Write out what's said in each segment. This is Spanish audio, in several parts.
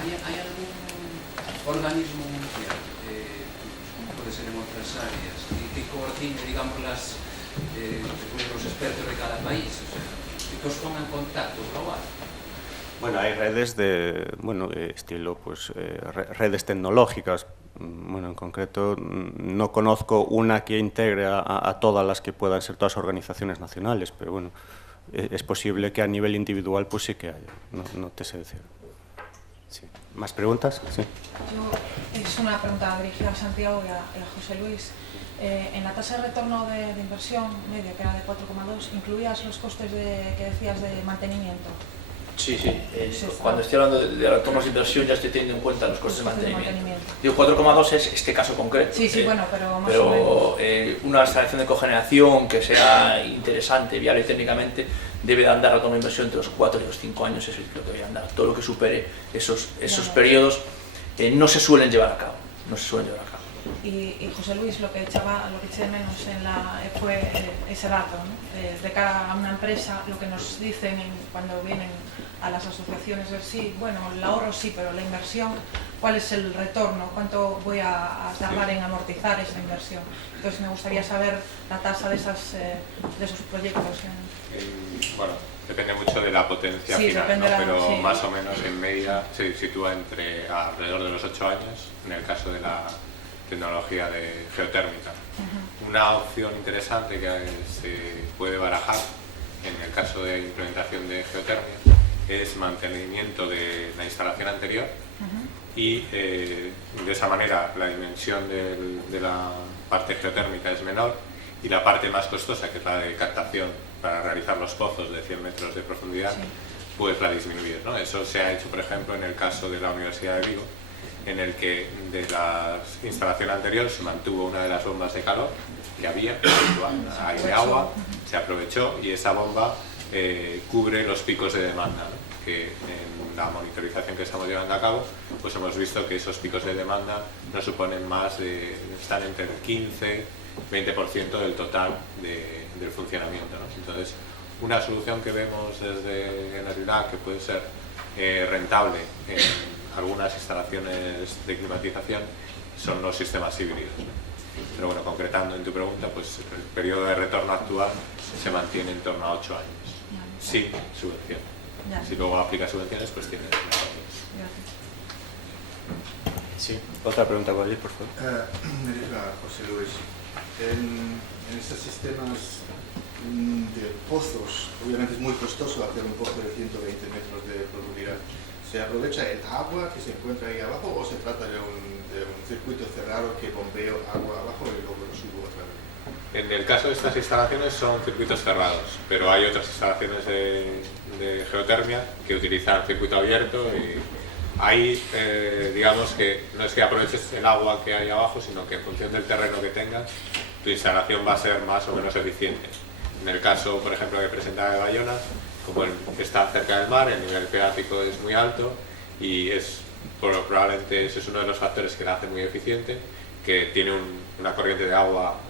¿Hay algún organismo mundial, como puede ser en otras áreas, que coordine, digamos, los expertos de cada país? O sea, que os pongan contacto global. Bueno, hay redes de estilo, pues redes tecnológicas. Bueno, en concreto no conozco una que integre a todas las que puedan ser todas organizaciones nacionales, pero bueno, es posible que a nivel individual pues sí que haya, no te sé decir. Sí. ¿Más preguntas? Sí. Es una pregunta dirigida a Santiago y a José Luis. En la tasa de retorno de inversión media, que era de 4,2, ¿incluías los costes que decías de mantenimiento? Sí. Cuando estoy hablando de retornos de inversión ya estoy teniendo en cuenta los costes de mantenimiento. Digo, 4,2 es este caso concreto. Sí, bueno, pero más o menos. Una instalación de cogeneración que sea interesante, viable técnicamente, debe de andar retorno de inversión entre los 4 y los 5 años, es lo que debe andar. Todo lo que supere esos periodos no se suelen llevar a cabo. Y José Luis, lo que eché de menos fue ese dato, ¿no? De cara a una empresa, lo que nos dicen cuando vienen a las asociaciones es sí, bueno, el ahorro sí, pero la inversión, ¿cuál es el retorno? ¿Cuánto voy a tardar en amortizar esa inversión? Entonces me gustaría saber la tasa de esos proyectos. Bueno, depende mucho de la potencia final, ¿no? Pero más o menos en media se sitúa alrededor de los 8 años, en el caso de la tecnología de geotérmica. Una opción interesante que se puede barajar en el caso de implementación de geotermia es mantenimiento de la instalación anterior y de esa manera la dimensión de la parte geotérmica es menor y la parte más costosa, que es la de captación para realizar los pozos de 100 metros de profundidad, pues la disminuir, ¿no? Eso se ha hecho, por ejemplo, en el caso de la Universidad de Vigo, en el que de la instalación anterior se mantuvo una de las bombas de calor que había, aire-agua, se aprovechó y esa bomba cubre los picos de demanda, ¿no? Que en la monitorización que estamos llevando a cabo, pues hemos visto que esos picos de demanda no suponen están entre el 15-20% del total del funcionamiento, ¿no? Entonces, una solución que vemos desde Energylag que puede ser rentable en algunas instalaciones de climatización son los sistemas híbridos, ¿no? Pero bueno, concretando en tu pregunta, pues el periodo de retorno actual se mantiene en torno a 8 años, sin subvención. Si luego aplica subvenciones, pues tiene Sí, otra pregunta por allí, por favor. Me dice José Luis, en estos sistemas de pozos, obviamente es muy costoso hacer un pozo de 120 metros de profundidad. ¿Se aprovecha el agua que se encuentra ahí abajo o se trata de un circuito cerrado que bombeo agua abajo y luego lo subo otra vez? En el caso de estas instalaciones son circuitos cerrados, pero hay otras instalaciones de geotermia que utilizan circuito abierto y ahí digamos que no es que aproveches el agua que hay abajo, sino que en función del terreno que tengas, tu instalación va a ser más o menos eficiente. En el caso, por ejemplo, que presentaba de Bayona, como está cerca del mar, el nivel freático es muy alto y probablemente ese es uno de los factores que la hace muy eficiente, que tiene una corriente de agua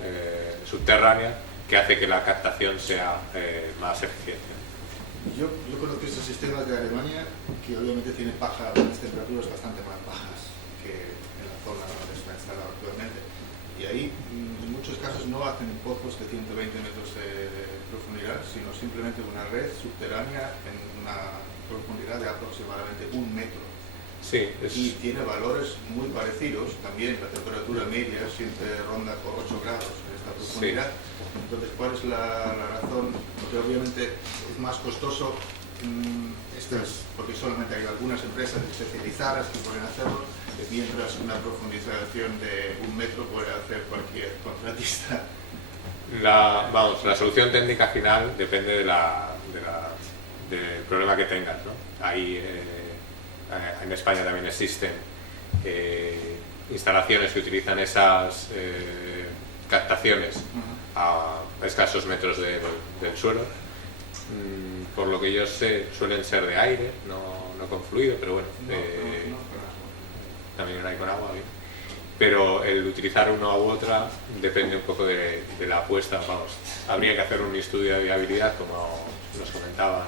subterránea que hace que la captación sea más eficiente. Yo conozco estos sistemas de Alemania que obviamente tienen unas temperaturas bastante más bajas que en la zona donde está instalado actualmente. Y ahí en muchos casos no hacen pozos de 120 metros de profundidad, sino simplemente una red subterránea en una profundidad de aproximadamente 1 metro. Sí, y tiene valores muy parecidos, también la temperatura media siempre ronda por 8 grados en esta profundidad. Sí. Entonces, ¿cuál es la razón? Porque obviamente es más costoso, porque solamente hay algunas empresas especializadas que pueden hacerlo, mientras una profundización de 1 metro puede hacer cualquier contratista. La solución técnica final depende del problema que tengas, ¿no? Ahí, en España también existen instalaciones que utilizan esas captaciones a escasos metros del suelo. Por lo que yo sé, suelen ser de aire, no con fluido, pero bueno, también hay con agua, bien. Pero el utilizar una u otra depende un poco de la apuesta. Habría que hacer un estudio de viabilidad, como nos comentaban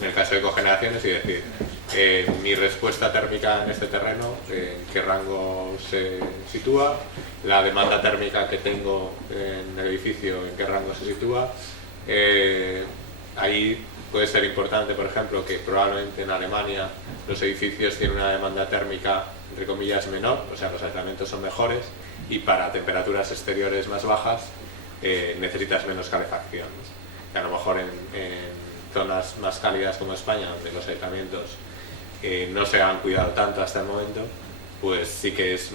en el caso de cogeneraciones, y decir, mi respuesta térmica en este terreno, en qué rango se sitúa, la demanda térmica que tengo en el edificio, en qué rango se sitúa. Ahí puede ser importante, por ejemplo, que probablemente en Alemania los edificios tienen una demanda térmica, entre comillas, menor, o sea, los aislamientos son mejores, y para temperaturas exteriores más bajas necesitas menos calefacción. Que a lo mejor en zonas más cálidas como España, donde los aislamientos no se han cuidado tanto hasta el momento, pues sí que es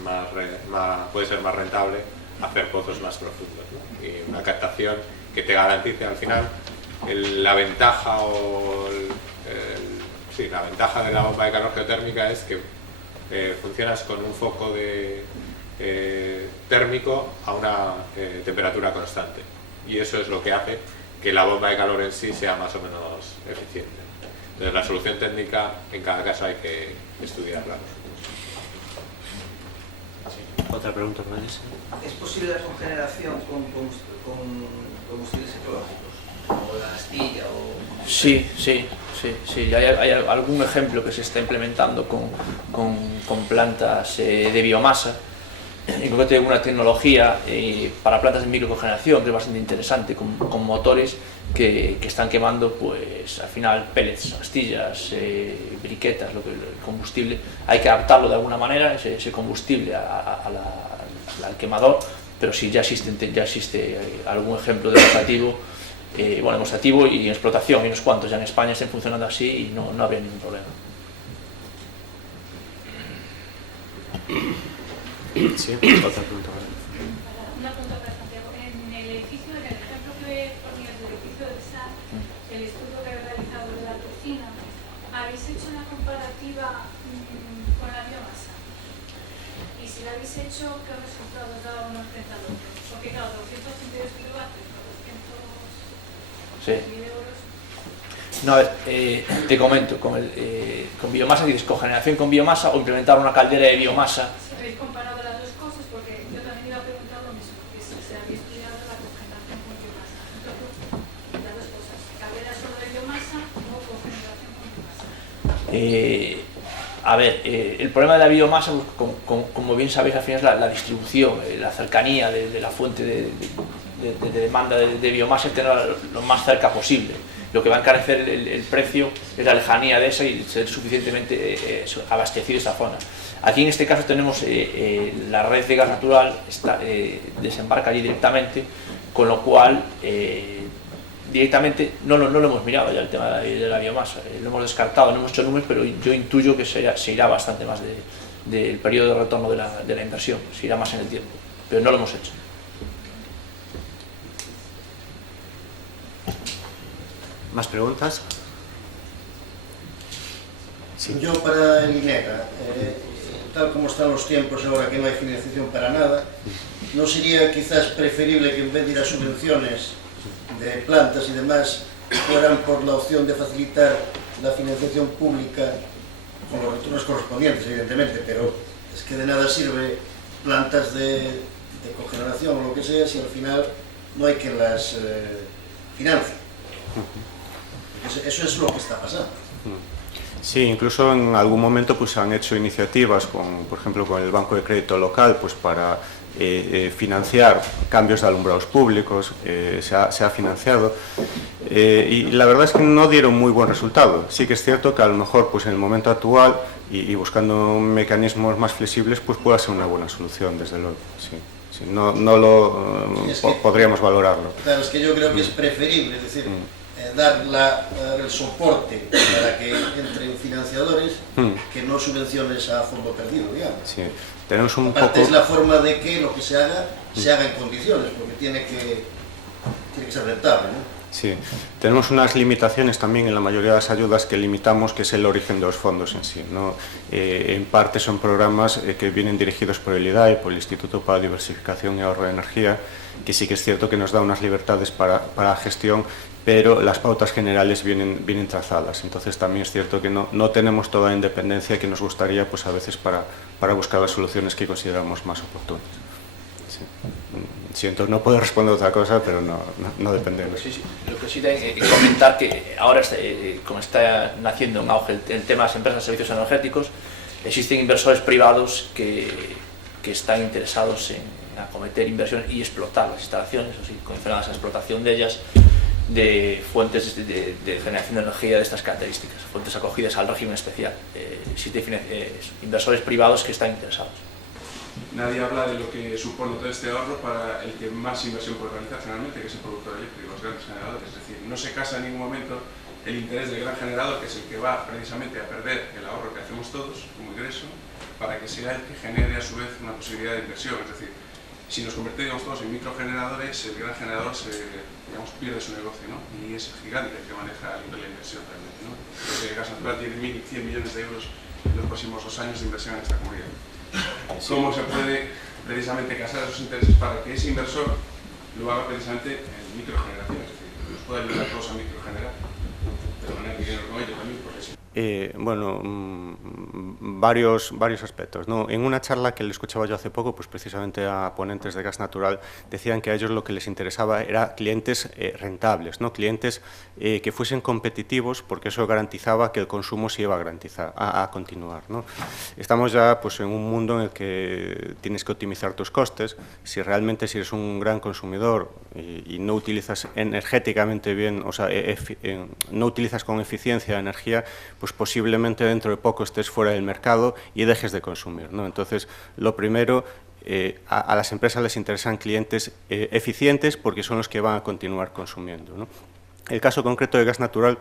puede ser más rentable hacer pozos más profundos, ¿no? Y una captación que te garantice al final la ventaja la ventaja de la bomba de calor geotérmica es que funcionas con un foco térmico a una temperatura constante, y eso es lo que hace que la bomba de calor en sí sea más o menos eficiente. Entonces la solución técnica en cada caso hay que estudiarla. Sí. Otra pregunta, Vanessa. ¿Es posible la cogeneración con combustibles ecológicos, como la astilla o...? Sí. Hay algún ejemplo que se está implementando con plantas de biomasa. En concreto hay una tecnología para plantas de microcogeneración que es bastante interesante, con motores que están quemando, pues al final pellets, astillas, briquetas, el combustible. Hay que adaptarlo de alguna manera, ese combustible al quemador, pero sí ya existe algún ejemplo demostrativo, demostrativo y en explotación, y unos cuantos ya en España están funcionando así y no habría ningún problema. Sí, otra pregunta. Una pregunta para Santiago. En el edificio, en el ejemplo que ponías del edificio del SAT, el estudio que habéis realizado de la cocina, ¿habéis hecho una comparativa con la biomasa? Y si la habéis hecho, ¿qué resultados da uno frente al otro? Porque claro, 282 kilovatios por 200.000 euros. No, a ver, te comento, con biomasa dices cogeneración con biomasa o implementar una caldera de biomasa. Si habéis comparado las dos cosas, porque yo también iba a preguntar lo mismo, que si se había estudiado la cogeneración con biomasa. Entonces, las dos cosas, caldera solo de biomasa o cogeneración con biomasa. A ver, el problema de la biomasa, como bien sabéis, al final es la distribución, la cercanía de la fuente de demanda de biomasa, es tenerla lo más cerca posible. Lo que va a encarecer el precio es la lejanía de esa y ser suficientemente abastecido esta zona. Aquí en este caso tenemos la red de gas natural, desembarca allí directamente, con lo cual directamente no lo hemos mirado ya el tema de la biomasa, lo hemos descartado, no hemos hecho números, pero yo intuyo que se irá bastante más del periodo de retorno de la inversión, se irá más en el tiempo, pero no lo hemos hecho. ¿Más preguntas? Sí. Yo para el INEGA, tal como están los tiempos ahora que no hay financiación para nada, ¿no sería quizás preferible que en vez de ir a subvenciones de plantas y demás fueran por la opción de facilitar la financiación pública con los retornos correspondientes, evidentemente, pero es que de nada sirve plantas de cogeneración o lo que sea si al final no hay quien las financie? Eso es lo que está pasando. Sí, incluso en algún momento pues han hecho iniciativas, por ejemplo, con el Banco de Crédito Local, pues para financiar cambios de alumbrados públicos, se ha financiado, y la verdad es que no dieron muy buen resultado. Sí que es cierto que a lo mejor pues en el momento actual y buscando mecanismos más flexibles pues pueda ser una buena solución, desde luego. Sí. Sí, podríamos valorarlo. Claro, es que yo creo que es preferible, es decir, dar el soporte para que entren financiadores que no subvenciones a fondo perdido, digamos. Sí. Tenemos un Aparte poco... es la forma de que lo que se haga en condiciones, porque tiene que ser rentable, ¿no? Sí, tenemos unas limitaciones también en la mayoría de las ayudas que limitamos, que es el origen de los fondos en sí, ¿no? En parte son programas que vienen dirigidos por el IDAE, por el Instituto para la Diversificación y Ahorro de Energía, que sí que es cierto que nos da unas libertades para la gestión, pero las pautas generales vienen trazadas. Entonces también es cierto que no tenemos toda la independencia que nos gustaría, pues a veces para buscar las soluciones que consideramos más oportunas. Sí. Siento, no puedo responder otra cosa, pero no depende. Sí, lo que sí tengo que comentar que ahora, como está naciendo en auge el tema de las empresas de servicios energéticos, existen inversores privados que están interesados en acometer inversiones y explotar las instalaciones, o sea, condicionadas a la explotación de ellas, de fuentes de generación de energía de estas características, fuentes acogidas al régimen especial. Existen inversores privados que están interesados. Nadie habla de lo que supone todo este ahorro para el que más inversión puede realizar generalmente, que es el productor eléctrico, los grandes generadores. Es decir, no se casa en ningún momento el interés del gran generador, que es el que va precisamente a perder el ahorro que hacemos todos como ingreso, para que sea el que genere a su vez una posibilidad de inversión. Es decir, si nos convertimos todos en microgeneradores, el gran generador pierde su negocio, ¿no? Y es el gigante el que maneja la inversión realmente, ¿no? Porque el gas natural tiene 1.100 millones de euros en los próximos 2 años de inversión en esta comunidad. ¿Cómo se puede precisamente casar esos intereses para que ese inversor lo haga precisamente en microgeneración? Es decir, nos puede ayudar a todos a microgenerar, de manera que tienen con ello también, porque sí. Bueno, varios aspectos, ¿no? En una charla que le escuchaba yo hace poco, pues precisamente a ponentes de gas natural, decían que a ellos lo que les interesaba era clientes rentables, ¿no? Clientes que fuesen competitivos, porque eso garantizaba que el consumo se iba a continuar, ¿no? Estamos ya pues, en un mundo en el que tienes que optimizar tus costes. Si realmente eres un gran consumidor y no utilizas energéticamente bien, o sea, no utilizas con eficiencia energía, pues posiblemente dentro de poco estés fuera del mercado y dejes de consumir, ¿no? Entonces, lo primero, a las empresas les interesan clientes eficientes porque son los que van a continuar consumiendo, ¿no? El caso concreto de gas natural,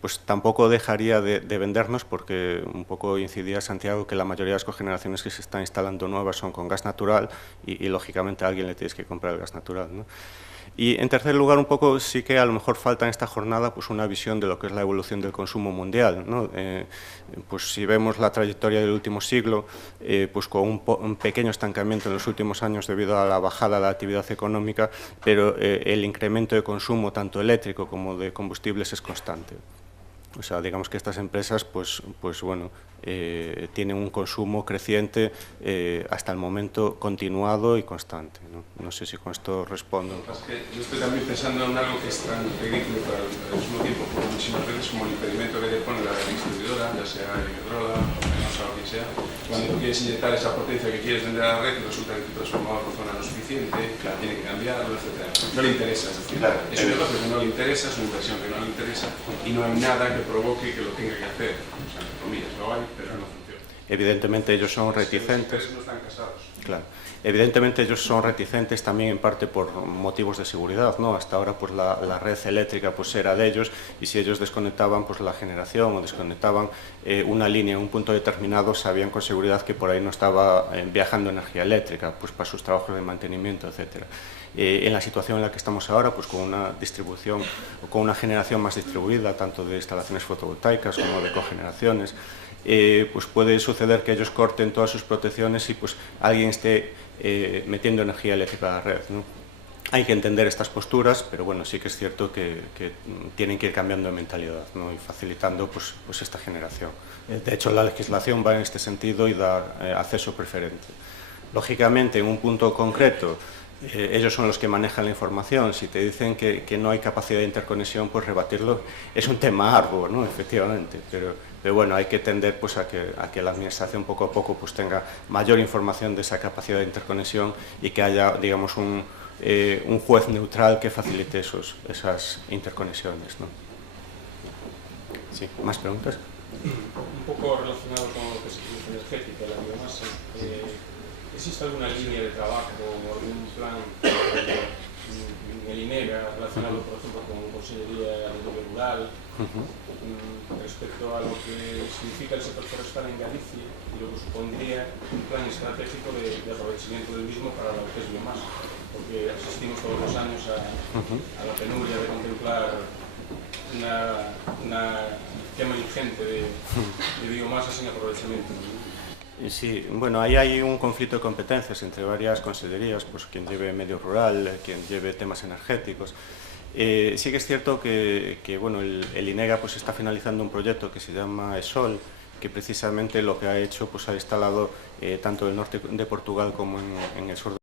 pues tampoco dejaría de vendernos, porque un poco incidía Santiago que la mayoría de las cogeneraciones que se están instalando nuevas son con gas natural y lógicamente a alguien le tienes que comprar el gas natural, ¿no? Y en tercer lugar, un poco sí que a lo mejor falta en esta jornada pues una visión de lo que es la evolución del consumo mundial, ¿no? Pues si vemos la trayectoria del último siglo, pues con un pequeño estancamiento en los últimos años debido a la bajada de la actividad económica, pero el incremento de consumo tanto eléctrico como de combustibles es constante. O sea, digamos que estas empresas, pues bueno, tienen un consumo creciente hasta el momento continuado y constante, ¿no? No sé si con esto respondo. Es que yo estoy también pensando en algo que es tan ridículo, pero al mismo tiempo, por muchísimas veces, como el impedimento que te pone la distribuidora, ya sea Iberdrola, Fenosa o quien sea, cuando tú quieres inyectar esa potencia que quieres vender a la red, resulta que tu transformador no funciona lo suficiente, claro, tiene que cambiarlo, etc. No le interesa, es decir, claro, es un negocio que no le interesa, es una inversión que no le interesa y no hay nada que provoque que lo tenga que hacer. O sea, entre comillas, lo hay, pero no funciona. Evidentemente ellos son reticentes. No están casados. Claro. Evidentemente ellos son reticentes también en parte por motivos de seguridad, ¿no? Hasta ahora pues la red eléctrica pues era de ellos y si ellos desconectaban pues la generación o desconectaban una línea en un punto determinado, sabían con seguridad que por ahí no estaba viajando energía eléctrica pues para sus trabajos de mantenimiento, etcétera. En la situación en la que estamos ahora, pues con una distribución o con una generación más distribuida, tanto de instalaciones fotovoltaicas como de cogeneraciones, pues puede suceder que ellos corten todas sus protecciones y pues alguien esté metiendo energía eléctrica a la red, ¿no? Hay que entender estas posturas, pero bueno, sí que es cierto que tienen que ir cambiando de mentalidad, ¿no? Y facilitando pues esta generación. De hecho, la legislación va en este sentido y da acceso preferente. Lógicamente, en un punto concreto, ellos son los que manejan la información. Si te dicen que no hay capacidad de interconexión, pues rebatirlo es un tema arduo, ¿no? Efectivamente, pero bueno, hay que tender pues, a que la administración poco a poco pues, tenga mayor información de esa capacidad de interconexión y que haya, digamos, un juez neutral que facilite esas interconexiones, ¿no? Sí, ¿más preguntas? Un poco relacionado con lo que es la energética, la biomasa. ¿Existe alguna línea de trabajo o algún plan en el INEGA relacionado, por ejemplo, con Consellería de Medio Rural, respecto a lo que significa el sector forestal en Galicia y lo que supondría un plan estratégico de aprovechamiento del mismo para lo que es biomasa? Porque asistimos todos los años a la penuria de contemplar una quema ingente de biomasa sin aprovechamiento. Sí, bueno, ahí hay un conflicto de competencias entre varias consellerías, pues quien lleve medio rural, quien lleve temas energéticos. Sí que es cierto que bueno, el INEGA pues está finalizando un proyecto que se llama ESOL, que precisamente lo que ha hecho pues ha instalado tanto en el norte de Portugal como en el sur